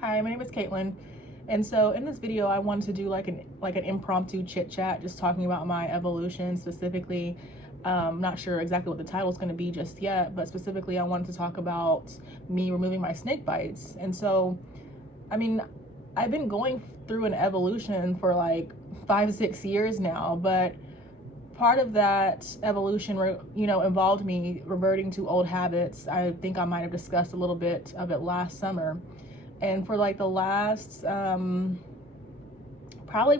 Hi, my name is Caitlin, and so in this video I wanted to do like an impromptu chit chat, just talking about my evolution specifically. Not sure exactly what the title is going to be just yet, but specifically I wanted to talk about me removing my snake bites. And so, I mean, I've been going through an evolution for like 5-6 years now, but part of that evolution, involved me reverting to old habits. I think I might have discussed a little bit of it last summer. And for like the last probably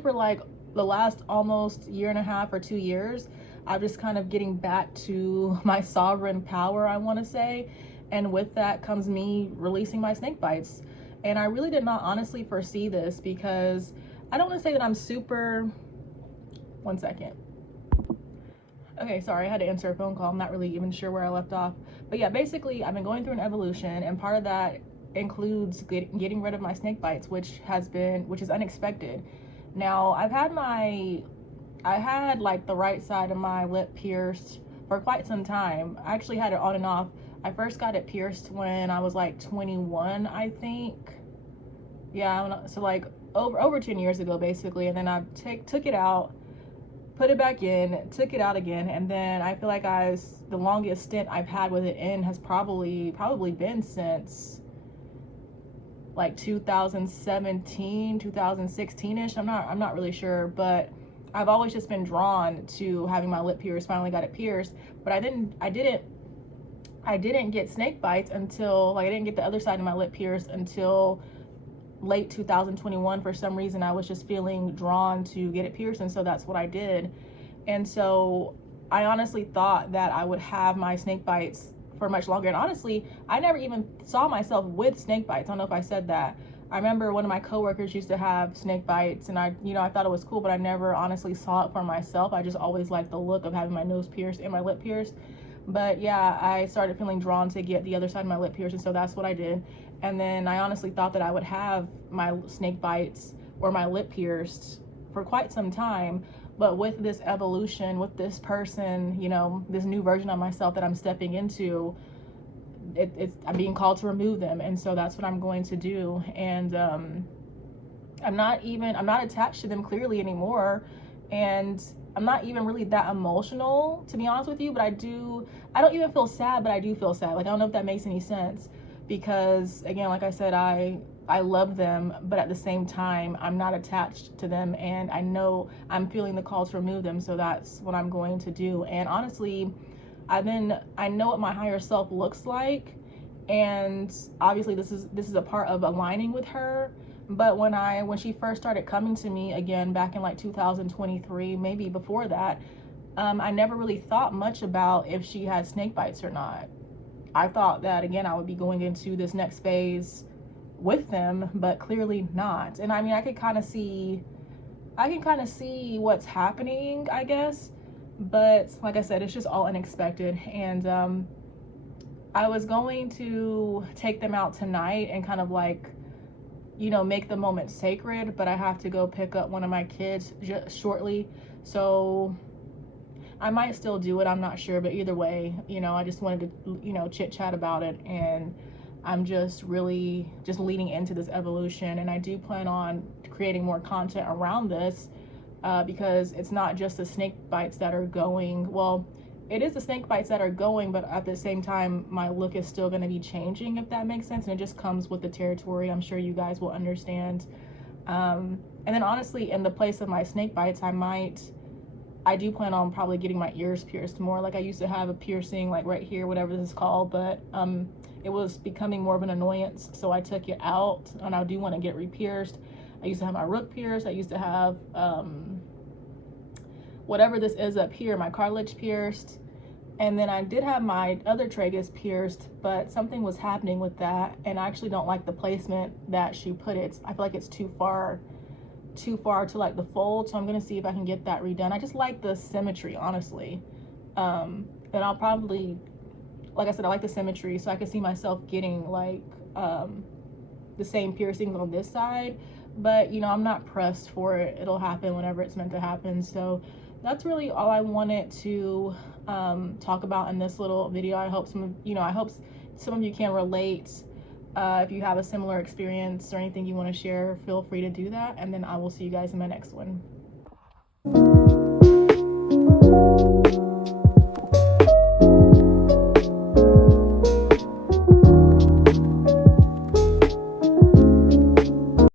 for like the last almost year and a half or 2 years, I'm just kind of getting back to my sovereign power, I want to say. And with that comes me releasing my snake bites. And I really did not honestly foresee this, because I don't want to say that I'm super. One second. Okay, sorry, I had to answer a phone call. I'm not really even sure where I left off. But yeah, basically I've been going through an evolution, and part of that includes getting rid of my snake bites, which is unexpected. Now, I had like the right side of my lip pierced for quite some time. I actually had it on and off. I first got it pierced when I was like 21, I think. Yeah, so like over 10 years ago basically. And then I took it out, put it back in, took it out again, and then I feel like the longest stint I've had with it in has probably been since like 2017, 2016-ish. I'm not really sure, but I've always just been drawn to having my lip pierced. Finally got it pierced, but I didn't get snake bites until, like, I didn't get the other side of my lip pierced until late 2021. For some reason I was just feeling drawn to get it pierced, and so that's what I did. And so I honestly thought that I would have my snake bites for much longer. And honestly, I never even saw myself with snake bites. I don't know if I said that. I remember one of my coworkers used to have snake bites, and I thought it was cool, but I never honestly saw it for myself. I just always liked the look of having my nose pierced and my lip pierced. But yeah, I started feeling drawn to get the other side of my lip pierced, and so that's what I did. And then I honestly thought that I would have my snake bites or my lip pierced for quite some time. But with this evolution, with this person, this new version of myself that I'm stepping into, I'm being called to remove them. And so that's what I'm going to do. And I'm not attached to them clearly anymore. And I'm not even really that emotional, to be honest with you. But I don't even feel sad, but I do feel sad. Like, I don't know if that makes any sense, because again, like I said, I love them, but at the same time, I'm not attached to them, and I know I'm feeling the call to remove them, so that's what I'm going to do. And honestly, I know what my higher self looks like, and obviously this is a part of aligning with her. But when she first started coming to me again back in like 2023, maybe before that, I never really thought much about if she had snake bites or not. I thought that, again, I would be going into this next phase with them, but clearly not. And I mean, I can kind of see what's happening, I guess. But like I said, it's just all unexpected. And I was going to take them out tonight and kind of like, make the moment sacred, but I have to go pick up one of my kids shortly. So I might still do it, I'm not sure, but either way, I just wanted to, chit chat about it. And I'm just really just leading into this evolution, and I do plan on creating more content around this, because it's not just the snake bites that are going. Well, it is the snake bites that are going, but at the same time, my look is still going to be changing, if that makes sense. And it just comes with the territory. I'm sure you guys will understand. And then honestly, in the place of my snake bites, I do plan on probably getting my ears pierced more. Like, I used to have a piercing like right here, whatever this is called, but it was becoming more of an annoyance, so I took it out, and I do want to get re-pierced. I used to have my rook pierced. I used to have whatever this is up here, my cartilage pierced. And then I did have my other tragus pierced, but something was happening with that, and I actually don't like the placement that she put it. I feel like it's too far to like the fold, so I'm gonna see if I can get that redone. I just like the symmetry, honestly. And I'll probably, like I said, I like the symmetry, so I can see myself getting like the same piercings on this side. But I'm not pressed for it. It'll happen whenever it's meant to happen. So that's really all I wanted to talk about in this little video. I hope some of you can relate If you have a similar experience or anything you want to share, feel free to do that. And then I will see you guys in my next one.